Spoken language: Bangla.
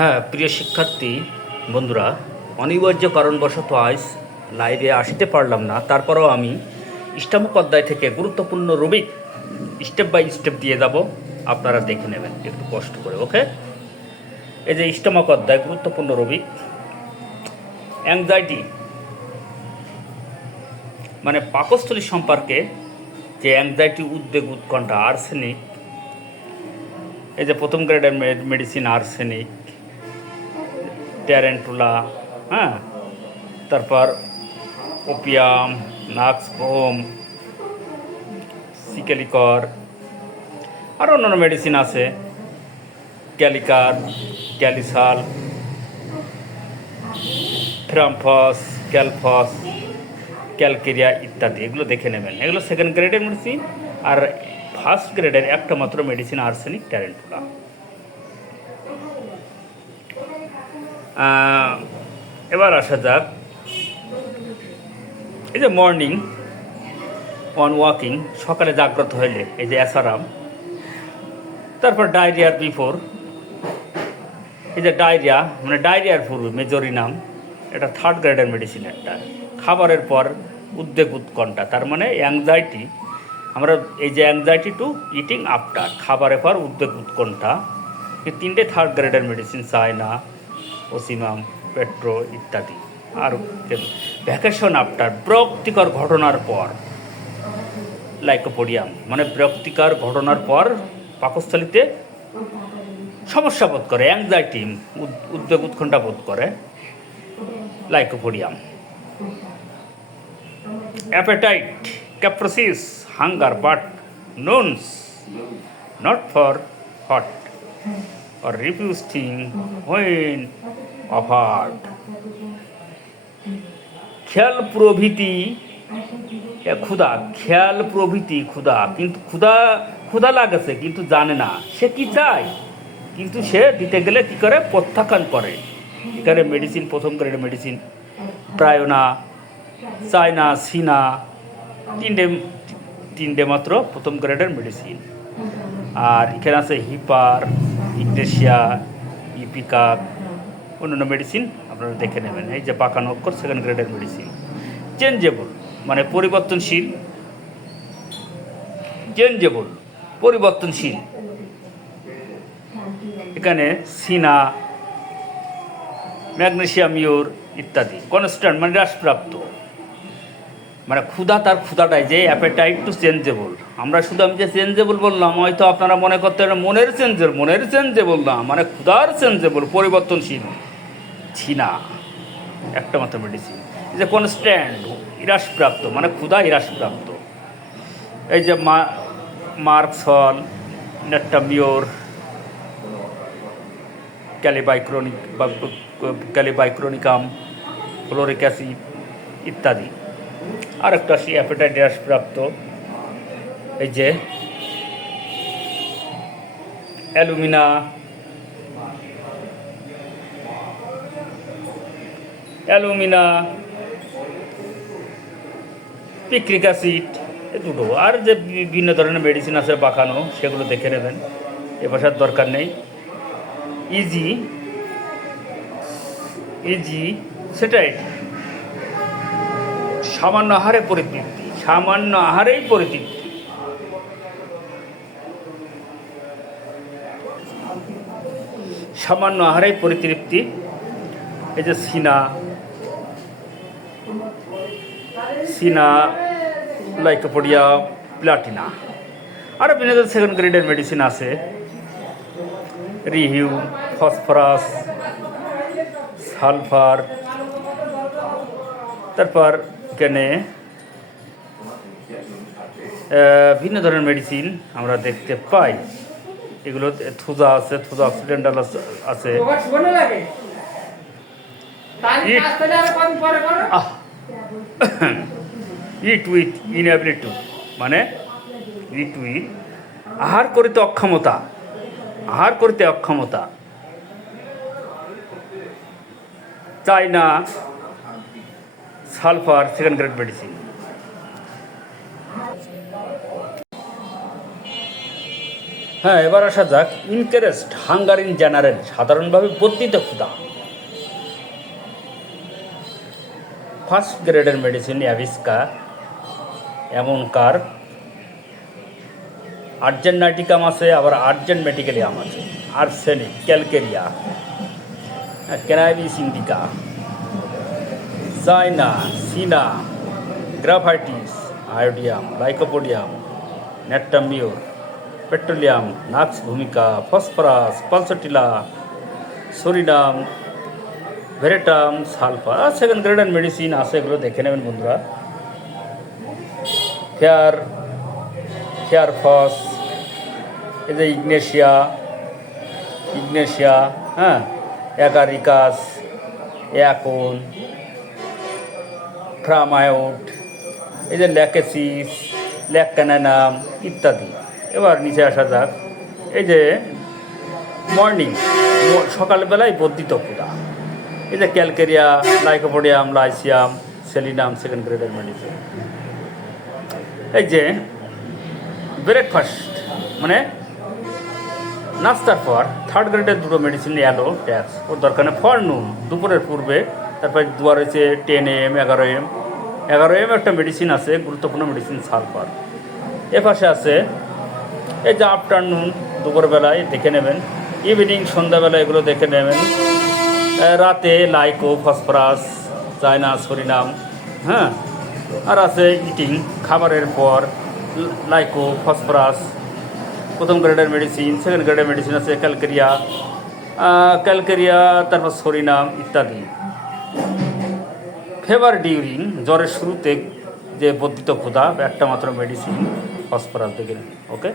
হ্যাঁ, প্রিয় শিক্ষার্থী বন্ধুরা, অনিবার্য কারণবশত আজ লাইভে আসতে পারলাম না। তারপরেও আমি ইষ্টামুখ অধ্যায় থেকে গুরুত্বপূর্ণ রুবিক স্টেপ বাই স্টেপ দিয়ে যাব, আপনারা দেখে নেবেন একটু কষ্ট করে। ওকে, এই যে ইষ্টামুখ অধ্যায় গুরুত্বপূর্ণ রুবিক, অ্যাংজাইটি মানে পাকস্থলী সম্পর্কে যে অ্যাংজাইটি, উদ্বেগ, উৎকণ্ঠা, আর্সেনিক, এই যে প্রথম গ্রেডের মেডিসিন আর্সেনিক, ট্যারেন্টুলা, হ্যাঁ, তারপর ওপিয়াম, নাক্সভোম, সিকেলিকর, আরও অন্যান্য মেডিসিন আছে, ক্যালিকার, ক্যালিসাল, ফ্রামফস, ক্যালফস, ক্যালকেরিয়া ইত্যাদি। এগুলো দেখে নেবেন। এগুলো সেকেন্ড গ্রেডের মেডিসিন। আর ফার্স্ট গ্রেডের একটা মাত্র মেডিসিন আর্সেনিক, ট্যারেন্টুলা। এবার আসা যাক, এই যে মর্নিং অন ওয়াকিং, সকালে জাগ্রত হইলে এই যে অ্যাসারাম। তারপর ডায়রিয়ার বিফোর, এই যে ডায়রিয়া মানে ডায়রিয়ার পূর্বে মেজরিনাম, এটা থার্ড গ্রেডের মেডিসিন একটা। খাবারের পর উদ্বেগ, উৎকণ্ঠা, তার মানে অ্যাংজাইটি। আমরা এই যে অ্যাংজাইটি টু ইটিং আফটার, খাবারের পর উদ্বেগ, উৎকণ্ঠা, এই তিনটে থার্ড গ্রেডের মেডিসিন, চায়না, ওসিমাম, পেট্রো ইত্যাদি। আর ভ্যাকেশন আফটার, বিরক্তিকর ঘটনার পর, লাইকোপোডিয়াম মানে বিরক্তিকর ঘটনার পর পাকস্থলীতে সমস্যা বোধ করে, অ্যাংজাইটি, উদ্বেগ, উৎকণ্ঠা বোধ করে, লাইকোপোডিয়াম। অ্যাপেটাইট, ক্যাপ্রোসিস, hunger, but knows not for hot or refuse thing when offered. খেয়াল প্রভৃতি, ক্ষুধা, খেয়াল প্রভৃতি, ক্ষুধা, কিন্তু ক্ষুধা লাগেছে কিন্তু জানে না সে কি চায়, কিন্তু সে দিতে গেলে কি করে, প্রত্যাখ্যান করে। এখানে মেডিসিন, প্রথম গ্রেডের মেডিসিন প্রায়োনা, চায়না, সিনা, তিনটে মাত্র প্রথম গ্রেডের মেডিসিন। আর এখানে আছে হিপার, ইগনেশিয়া, ইপিকাক, অন্যান্য মেডিসিন আপনারা দেখে নেবেন। এই যে বাঁকানো অক্ষর, সেকেন্ড গ্রেডের মেডিসিন। চেঞ্জেবল মানে পরিবর্তনশীল, চেঞ্জেবল পরিবর্তনশীল, এখানে সিনা, ম্যাগনেসিয়াম ইউর ইত্যাদি। কনস্ট্যান্ট মানে হ্রাসপ্রাপ্ত, মানে ক্ষুধা, তার ক্ষুধাটাই যে অ্যাপেটাইট টু চেঞ্জেবল। আমরা শুধু আমি যে চেঞ্জেবল বললাম, হয়তো আপনারা মনে করতে পারেন মনের চেঞ্জেবল না, মানে ক্ষুধার চেঞ্জেবল, পরিবর্তনশীল। ছিনা একটা মাত্র মেডিসিন। এই যে কনস্ট্যান্ট হ্রাসপ্রাপ্ত, মানে ক্ষুধা হ্রাসপ্রাপ্ত। এই যে মার্কসল, নেট্টামিওর, ক্যালিবাইক্রোনিকাম, ফ্লোরিক অ্যাসিড ইত্যাদি। আর একটা আসি অ্যাপেটাইট হ্রাসপ্রাপ্ত, এই যে অ্যালুমিনা, পিক্রিক অ্যাসিড, এই দুটো। আর যে বিভিন্ন ধরনের মেডিসিন আছে বাঁকানো, সেগুলো দেখে নেবেন, এ ভাষার দরকার নেই। ইজি সেটাই, সামান্য আহারে পরিতৃপ্তি, সামান্য আহারেই পরিতৃপ্তি। সামান্য আহারেই পরিতৃপ্তি। এই যে সিনা, লাইকোপোডিয়া, প্লাটিনা। আরও বিভিন্ন সেকেন্ড গ্রেডের মেডিসিন আছে, রিহিউ, ফসফরাস, সালফার। তারপর এখানে ভিন্ন ধরনের মেডিসিন আমরা দেখতে পাই। এগুলো থুজা আছে, থুজা অক্সিডেন্টাল আছে। ইট উইথ ইনএবিলিটি মানে ইট উইথ আহার করিতে অক্ষমতা, China, sulphur, second grade medicine. হ্যাঁ, এবার আসা যাক ইনকারেস্ট হাঙ্গার ইন জেনারেল, সাধারণভাবে বর্ধিত ক্ষুধা। ফার্স্ট গ্রেডের মেডিসিন অ্যাভিস্কা, এমনকার আর্জেন্ট নাইটিকাম আছে, আবার আর্জেন্ট মেটিকেলিয়াম আছে, arsenic, calcarea, cannabis indica, china, cina, graphites, iodium, lycopodium, natrum mur, petroleum, nux vomica, phosphorus, pulsatilla, psorinum, veratrum, sulphur. আর সেকেন্ড গ্রেডের মেডিসিন আছে, এগুলো দেখে নেবেন বন্ধুরা। ফস, এই যে ইগনেশিয়া, হ্যাঁ, অ্যাগারিকাস, অ্যাকন, ফ্রামায়োট, এই যে ল্যাকেসিস, ল্যাকক্যানানাম ইত্যাদি। এবার নিচে আসা যাক, এই যে মর্নিং, সকালবেলায় বর্ধিত ক্ষুধা, এই যে ক্যালকেরিয়া, লাইকোপোডিয়াম, লাইসিয়াম, সেলিনাম, সেকেন্ড গ্রেডের মেডিসিন। এই যে ব্রেকফাস্ট মানে নাস্তার পর থার্ড গ্রেডের দুটো মেডিসিন, অ্যালো ট্যাক্স, ওর দরকার নেই। ফরনুন, দুপুরের পূর্বে। তারপরে দুয়ার রয়েছে 10 AM, 11 AM একটা মেডিসিন আছে, গুরুত্বপূর্ণ মেডিসিন, সালফার। এ পাশে আছে এই যে আফটারনুন, দুপুরবেলায় দেখে নেবেন। ইভিনিং, সন্ধ্যাবেলা, এগুলো দেখে নেবেন। রাতে লাইকো, ফসফরাস, চায়না, সরিনাম, হ্যাঁ। আর আছে ইটিং, খাবারের পর লাইকো, ফসফরাস। প্রথম গ্রেডের মেডিসিন, সেকেন্ড গ্রেডের মেডিসিন আছে ক্যালকেরিয়া, তারপর সরিনাম ইত্যাদি। ফেভার ডিউরিং, জ্বরের শুরুতে যে বর্ধিত ক্ষুধা, একটা মাত্র মেডিসিন, ফসফরাস দেখে নিন। ওকে।